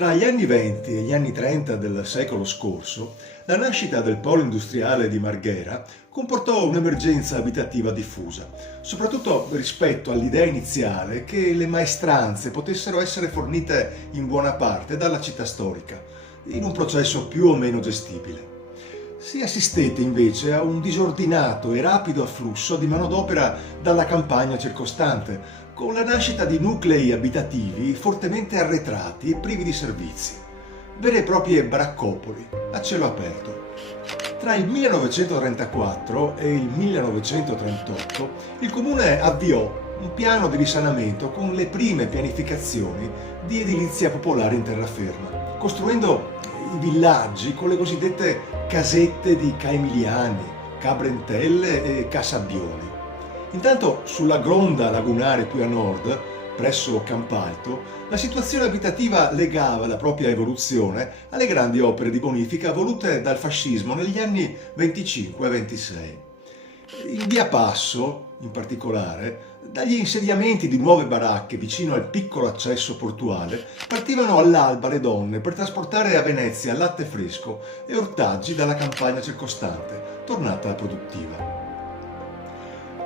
Tra gli anni 20 e gli anni 30 del secolo scorso, la nascita del polo industriale di Marghera comportò un'emergenza abitativa diffusa, soprattutto rispetto all'idea iniziale che le maestranze potessero essere fornite in buona parte dalla città storica, in un processo più o meno gestibile. Si assistette invece a un disordinato e rapido afflusso di manodopera dalla campagna circostante, con la nascita di nuclei abitativi fortemente arretrati e privi di servizi, vere e proprie baraccopoli a cielo aperto. Tra il 1934 e il 1938 il comune avviò un piano di risanamento con le prime pianificazioni di edilizia popolare in terraferma, costruendo i villaggi con le cosiddette casette di Caemiliani, Cabrentelle e Casabbioni. Intanto sulla gronda lagunare più a nord, presso Campalto, la situazione abitativa legava la propria evoluzione alle grandi opere di bonifica volute dal fascismo negli anni 25 e 26. In via Passo, in particolare, dagli insediamenti di nuove baracche vicino al piccolo accesso portuale, partivano all'alba le donne per trasportare a Venezia latte fresco e ortaggi dalla campagna circostante, tornata produttiva.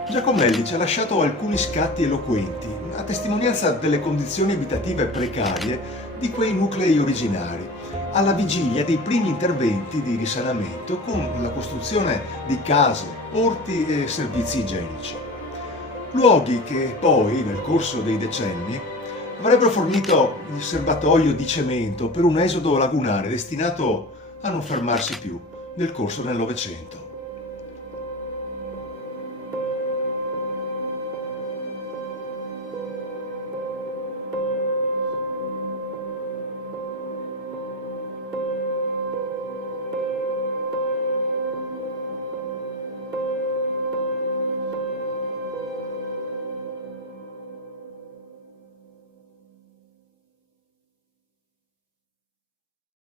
Giacomelli ci ha lasciato alcuni scatti eloquenti, a testimonianza delle condizioni abitative precarie di quei nuclei originari, alla vigilia dei primi interventi di risanamento con la costruzione di case, orti e servizi igienici. Luoghi che poi, nel corso dei decenni, avrebbero fornito il serbatoio di cemento per un esodo lagunare destinato a non fermarsi più nel corso del Novecento.